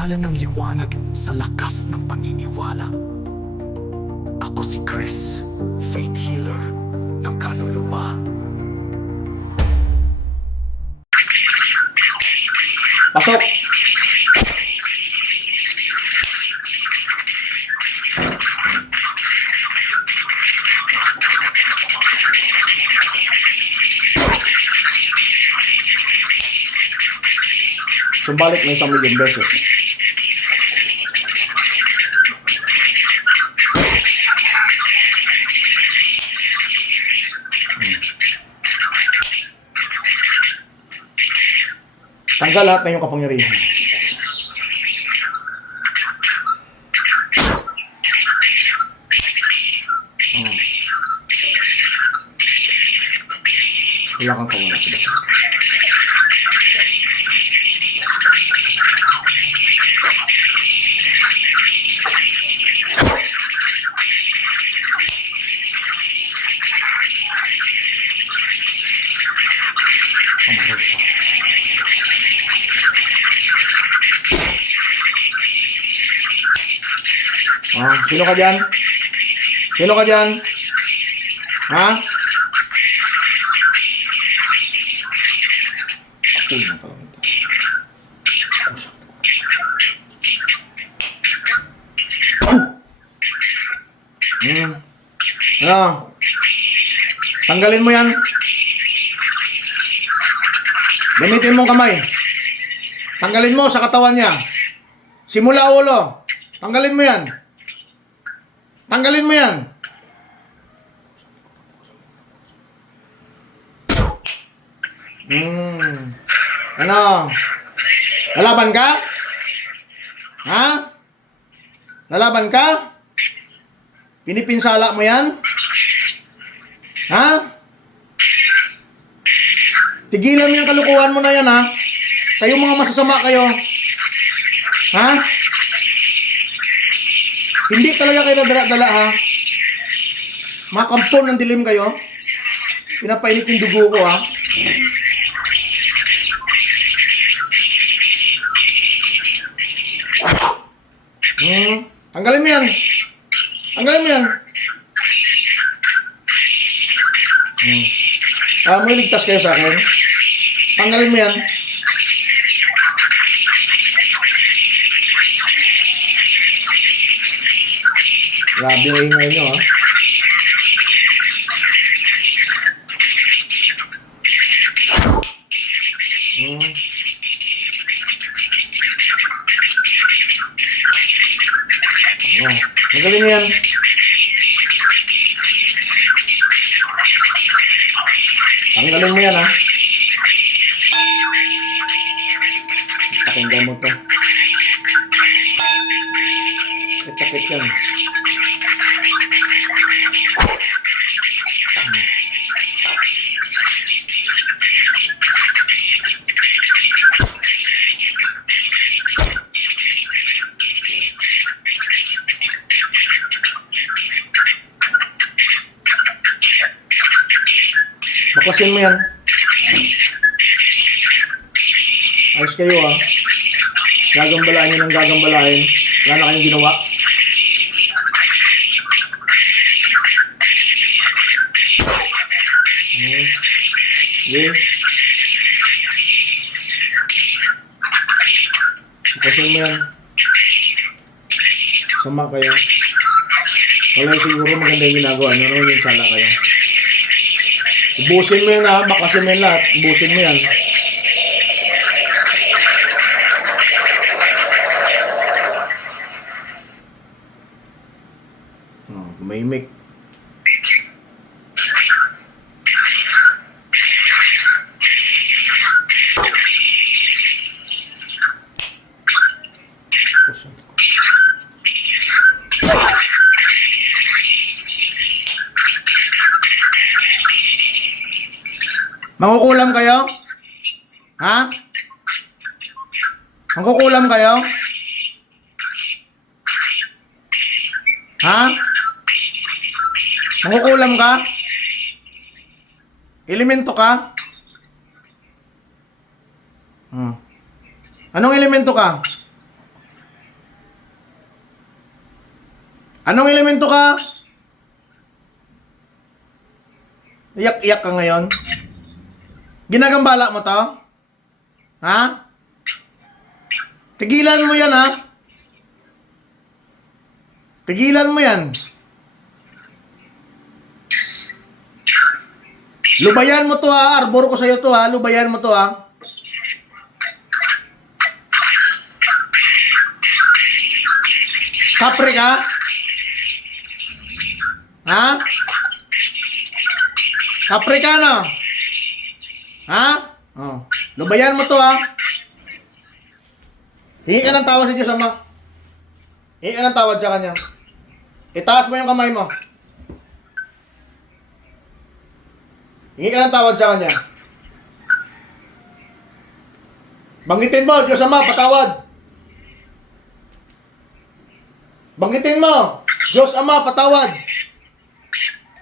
ngalan ng liwanag sa lakas ng paniniwala. Ako si Chris, Faith Healer ng kaluluwa. Pasok! Sumbalik na 1,000,000 beses. Tanggal lahat na yung kapangyarihan. Wala kang kawala sa basa. Amarosa. Sino ka dyan? Sino ka dyan? Ha? Ako yung talagang ito. Ano? Tanggalin mo yan. Gamitin mong kamay. Tanggalin mo sa katawan niya. Simula ulo. Tanggalin mo yan. Tanggalin mo yan. Ano? Lalaban ka? Ha? Lalaban ka? Pinipinsala mo yan? Ha? Tigilan mo yung kalukuhan mo na yan, ha? Kayo mga masasama kayo. Ha? Hindi talaga kayo nadala-dala, ha? Mga kampon ng dilim kayo. Pinapainit yung dugo ko, ha? Tanggalin mo yan. Tanggalin mo yan. Mo iligtas kayo sa akin. Tanggalin mo yan. Grabe yung ingay nyo, ha? Tanggalin mo yan. Tanggalin mo yan, ha? Pakinggan mo to. Sakit yan. Baklasin mo yan. Ayos kayo, ha? Gagambalaan nyo ng gagambalain. Wala na kayong ginawa. Okay. Baklasin mo yan. Sama kayo. Wala siguro maganda yung ginagawa nyo. Ano yung sala kayo? Ubusin mo yan, ha? Baklasin mo yan lahat. Ubusin mo yan. Mahimik. Mangkukulam kayo? Ha? Mangkukulam kayo? Ha? Mangkukulam ka? Elemento ka? Anong elemento ka? Anong elemento ka? Iyak-iyak ka ngayon? Ginagambala mo to? Ha? Tigilan mo yan, ha? Tigilan mo yan. Lubayan mo to, ha? Arbor ko sa'yo to, ha? Lubayan mo to, ha? Kapre ka? Ha? Kapre ka, no? Ha? Oh. Lubayan mo to, ha? Hingi ka ng tawad sa Diyos, Ama. Hingi ka ng tawad sa Kanya. Itaas mo yung kamay mo. Hingi ka ng tawad sa Kanya. Banggitin mo, Diyos Ama, patawad. Banggitin mo, Diyos Ama, patawad.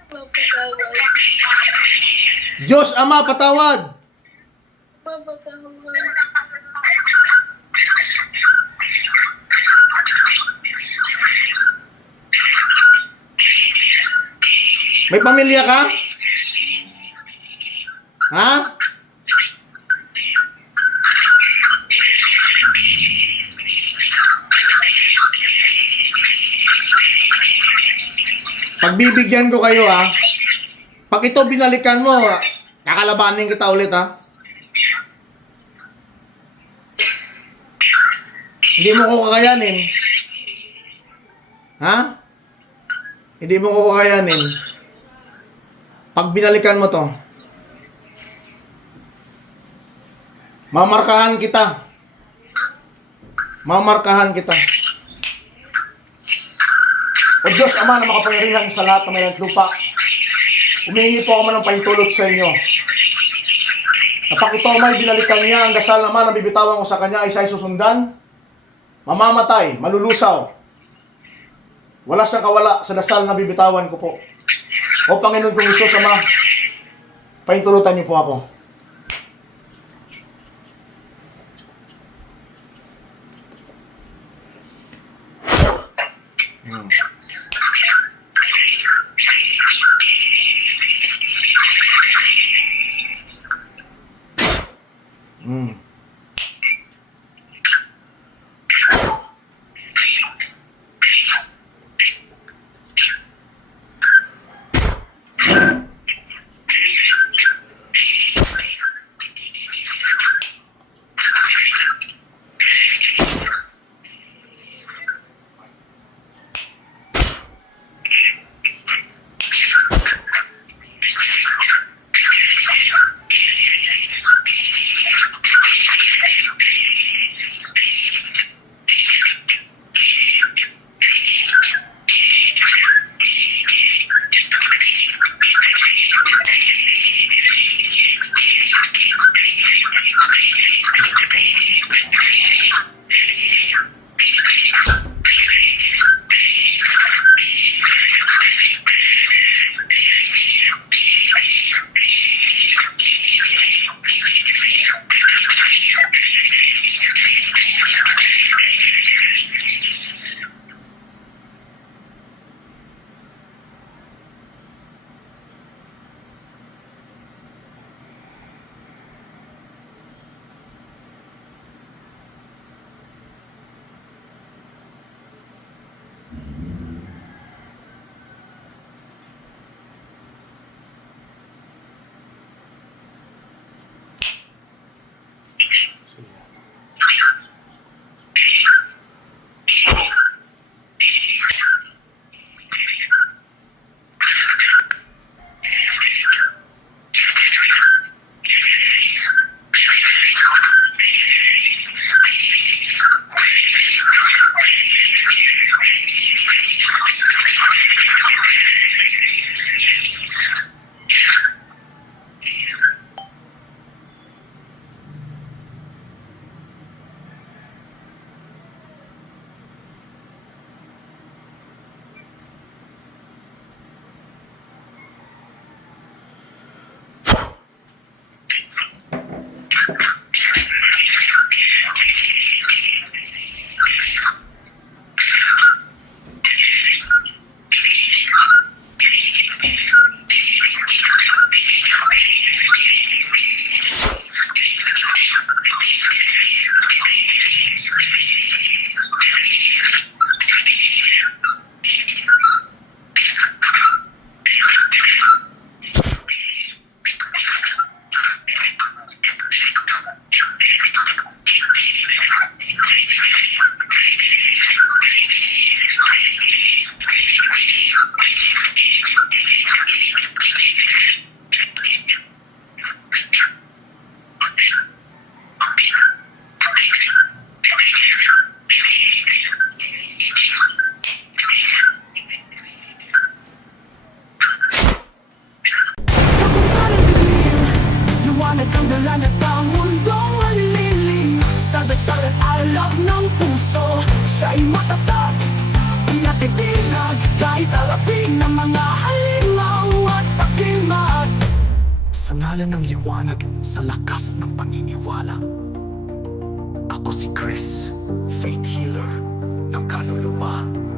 Mapatawad. Diyos Ama, patawad. Mapatawad. May pamilya ka? Ha? Pagbibigyan ko kayo, ha? Pag ito binalikan mo, kakalabanin kita ulit, ha? Hindi mo ko kakayanin. Ha? Hindi mo ko kakayanin. Pag binalikan mo to, mamarkahan kita. Mamarkahan kita. O Diyos, Ama na makapangyarihan sa lahat ng may lupa, humingi po ako ng paintulot sa inyo. Kapag ito may binalikan niya, ang dasal naman na bibitawan ko sa kanya ay siya'y susundan, mamamatay, malulusaw. Wala siyang kawala sa dasal na bibitawan ko po. O Panginoon kong Isus, Ama, paintulutan niyo po ako. Kapusan ang dilim, liwanag ang dala na sa mundong malililim. Sa dasal at alab ng puso, siya'y matatag, natitinag, kahit alapin ng mga halimaw at pakimat. Sa ngalan ng liwanag, sa lakas ng paniniwala, ako si Chris, Faith Healer ng kaluluwa.